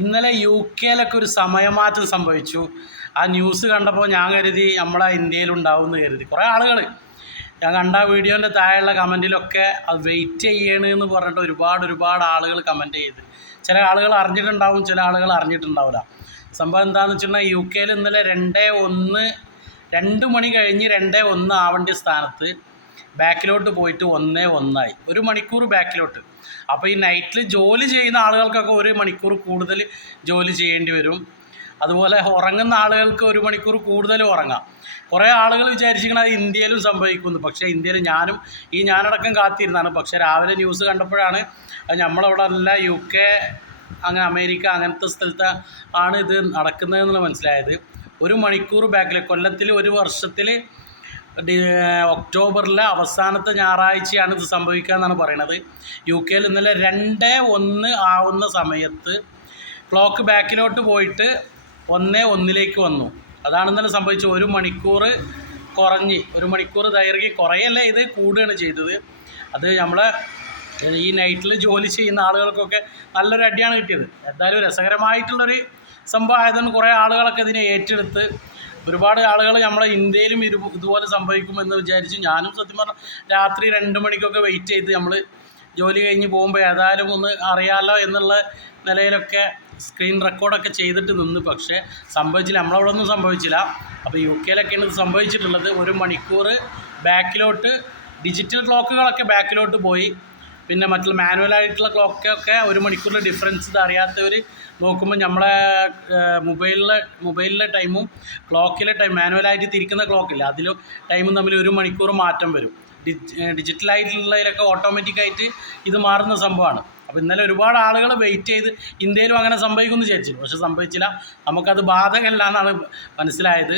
ഇന്നലെ UK-ലൊക്കെ ഒരു സമയമാറ്റം സംഭവിച്ചു. ആ ന്യൂസ് കണ്ടപ്പോൾ ഞാൻ കരുതി നമ്മളെ ഇന്ത്യയിലുണ്ടാവും എന്ന് കരുതി. കുറേ ആളുകൾ ഞാൻ കണ്ട വീഡിയോൻ്റെ താഴെയുള്ള കമൻറ്റിലൊക്കെ അത് വെയിറ്റ് ചെയ്യണമെന്ന് പറഞ്ഞിട്ട് ഒരുപാട് ആളുകൾ കമൻറ്റ് ചെയ്ത്. ചില ആളുകൾ അറിഞ്ഞിട്ടുണ്ടാവും, ചില ആളുകൾ അറിഞ്ഞിട്ടുണ്ടാവില്ല. സംഭവം എന്താണെന്ന് വെച്ചിട്ടുണ്ടെങ്കിൽ UK-ൽ ഇന്നലെ 2 മണി കഴിഞ്ഞ് 2:01 ആവേണ്ട സ്ഥാനത്ത് ബാക്കിലോട്ട് പോയിട്ട് 1:01 1 മണിക്കൂർ ബാക്കിലോട്ട്. അപ്പോൾ ഈ നൈറ്റിൽ ജോലി ചെയ്യുന്ന ആളുകൾക്കൊക്കെ 1 മണിക്കൂർ കൂടുതൽ ജോലി ചെയ്യേണ്ടി വരും. അതുപോലെ ഉറങ്ങുന്ന ആളുകൾക്ക് 1 മണിക്കൂർ കൂടുതൽ ഉറങ്ങാം. കുറേ ആളുകൾ വിചാരിച്ചിരിക്കുന്നത് ഇന്ത്യയിലും സംഭവിക്കുന്നു. പക്ഷേ ഇന്ത്യയിൽ ഞാനടക്കം കാത്തിരുന്നാണ്. പക്ഷേ രാവിലെ ന്യൂസ് കണ്ടപ്പോഴാണ് അത് നമ്മളവിടെ അല്ല, UK അങ്ങനെ അമേരിക്ക അങ്ങനത്തെ സ്ഥലത്ത് ആണ് ഇത് നടക്കുന്നതെന്ന് മനസ്സിലായത്. 1 മണിക്കൂർ ബാക്കിൽ കൊല്ലത്തിൽ ഒരു വർഷത്തിൽ ഒക്ടോബറിലെ അവസാനത്തെ ഞായറാഴ്ചയാണ് ഇത് സംഭവിക്കുക എന്നാണ് പറയുന്നത്. UK-ൽ ഇന്നലെ 2:01 ആവുന്ന സമയത്ത് ക്ലോക്ക് ബാക്കിലോട്ട് പോയിട്ട് 1:01 വന്നു. അതാണ് ഇന്നലെ സംഭവിച്ചത്. 1 മണിക്കൂർ കുറഞ്ഞ്, 1 മണിക്കൂർ ദൈർഘ്യം കുറയല്ല, ഇത് കൂടുകയാണ് ചെയ്തത്. അത് നമ്മളെ ഈ നൈറ്റിൽ ജോലി ചെയ്യുന്ന ആളുകൾക്കൊക്കെ നല്ലൊരു അടിയാണ് കിട്ടിയത്. എന്തായാലും രസകരമായിട്ടുള്ളൊരു സംഭവം ആയതുകൊണ്ട് കുറേ ആളുകളൊക്കെ ഇതിനെ ഏറ്റെടുത്ത് ഒരുപാട് ആളുകൾ നമ്മളെ ഇന്ത്യയിലും ഇതുപോലെ സംഭവിക്കുമെന്ന് വിചാരിച്ചു. ഞാനും സത്യം പറഞ്ഞാൽ രാത്രി 2 മണിക്കൊക്കെ വെയിറ്റ് ചെയ്ത് നമ്മൾ ജോലി കഴിഞ്ഞ് പോകുമ്പോൾ ഏതായാലും ഒന്ന് അറിയാമല്ലോ എന്നുള്ള നിലയിലൊക്കെ സ്ക്രീൻ റെക്കോർഡൊക്കെ ചെയ്തിട്ട് നിന്ന്. പക്ഷേ സംഭവിച്ചില്ല, നമ്മളവിടെ ഒന്നും സംഭവിച്ചില്ല. അപ്പോൾ UK-ലൊക്കെയാണ് ഇത് സംഭവിച്ചിട്ടുള്ളത്. 1 മണിക്കൂർ ബാക്കിലോട്ട് ഡിജിറ്റൽ ക്ലോക്കുകളൊക്കെ ബാക്കിലോട്ട് പോയി. പിന്നെ മറ്റുള്ള മാനുവലായിട്ടുള്ള ക്ലോക്കൊക്കെ 1 മണിക്കൂറിൻ്റെ ഡിഫറൻസ് ഇത് അറിയാത്തവർ നോക്കുമ്പോൾ നമ്മളെ മൊബൈലിലെ ടൈമും ക്ലോക്കിലെ ടൈം, മാനുവലായിട്ട് തിരിക്കുന്ന ക്ലോക്കില്ല, അതിലും ടൈമും തമ്മിൽ 1 മണിക്കൂർ മാറ്റം വരും. ഡിജിറ്റലായിട്ടുള്ളതിലൊക്കെ ഓട്ടോമാറ്റിക്കായിട്ട് ഇത് മാറുന്ന സംഭവമാണ്. അപ്പോൾ ഇന്നലെ ഒരുപാട് ആളുകൾ വെയിറ്റ് ചെയ്ത് ഇന്ത്യയിലും അങ്ങനെ സംഭവിക്കുമെന്ന് വിചാരിച്ചു. പക്ഷെ സംഭവിച്ചില്ല. നമുക്കത് ബാധകമല്ല എന്നാണ് മനസ്സിലായത്.